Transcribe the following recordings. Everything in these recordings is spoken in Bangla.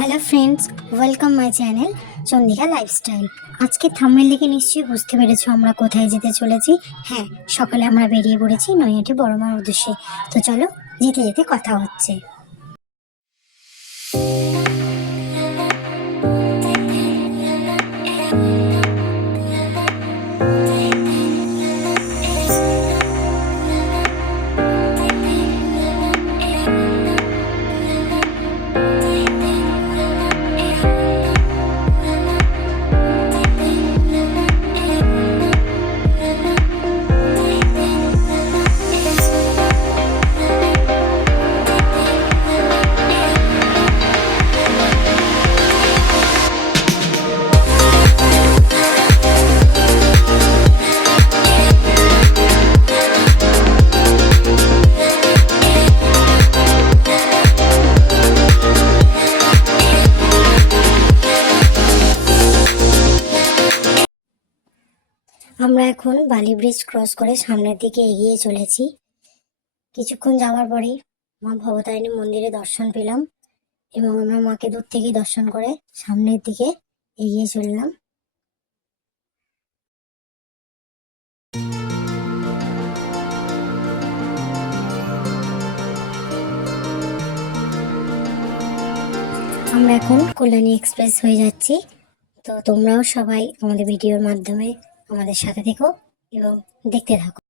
Hello friends welcome my channel Chandika lifestyle আজকে থামেল দেখে নিশ্চয়ই বুঝতে পেরেছ আমরা কোথায় যেতে চলেছি। হ্যাঁ সকালে আমরা বেরিয়ে পড়েছি নৈহাটি বড়মার উদ্দেশ্যে। তো চলো, যেতে যেতে কথা হচ্ছে। আমরা এখন বালি ব্রিজ ক্রস করে সামনের দিকে এগিয়ে চলেছি। কিছুক্ষণ যাওয়ার পরেই মা ভবতারিণী মন্দিরে দর্শন পেলাম এবং আমরা মাকে দূর থেকেই দর্শন করে সামনের দিকে এগিয়ে চললাম। আমরা এখন কল্যাণী এক্সপ্রেস হয়ে যাচ্ছি। তো তোমরাও সবাই আমাদের ভিডিওর মাধ্যমে আমাদের সাথে থেকো এবং দেখতে থাকো।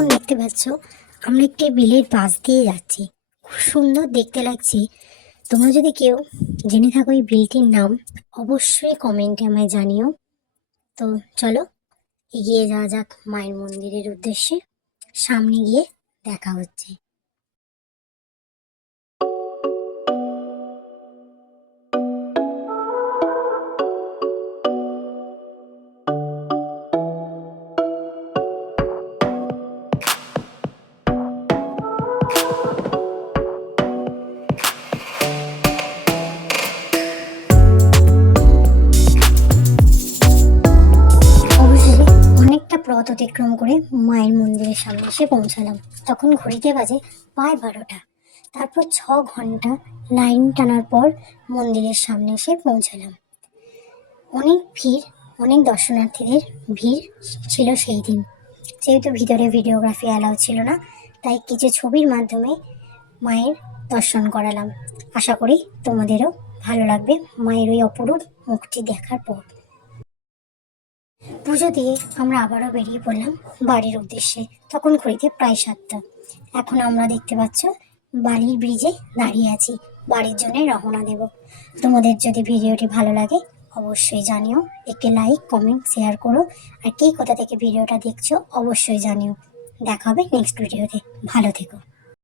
এখন দেখতে পাচ্ছ, আমরা একটি বিলের পাশ দিয়ে যাচ্ছি। খুব সুন্দর দেখতে লাগছে। তোমরা যদি কেউ জেনে থাকো এই বিলটির নাম, অবশ্যই কমেন্টে আমায় জানিও। তো চলো, এগিয়ে যাওয়া যাক মায়ের মন্দিরের উদ্দেশ্যে। সামনে গিয়ে দেখা হচ্ছে। পথ অতিক্রম করে মায়ের মন্দিরের সামনে এসে পৌঁছালাম। তখন ঘড়িতে বাজে প্রায় বারোটা। তারপর ছ ঘণ্টা লাইন টানার পর মন্দিরের সামনে এসে পৌঁছালাম। অনেক ভিড়, অনেক দর্শনার্থীদের ভিড় ছিল সেই দিন। যেহেতু ভিতরে ভিডিওগ্রাফি অ্যালাউ ছিল না, তাই কিছু ছবির মাধ্যমে মায়ের দর্শন করালাম। আশা করি তোমাদেরও ভালো লাগবে মায়ের ওই অপরূপ মুখটি দেখার পর। পুজো দিয়ে আমরা আবারও বেরিয়ে পড়লাম বাড়ির উদ্দেশ্যে। তখন ঘড়িতে প্রায় সাতটা। এখন আমরা দেখতে পাচ্ছ বাড়ির ব্রিজে দাঁড়িয়ে আছি। বাড়ির জন্য রওনা দেব। তোমাদের যদি ভিডিওটি ভালো লাগে, অবশ্যই জানিও। একটি লাইক কমেন্ট শেয়ার করো। আর কে কোথা থেকে ভিডিওটা দেখছ, অবশ্যই জানিও। দেখা হবে নেক্সট ভিডিওতে ভালো থেকো।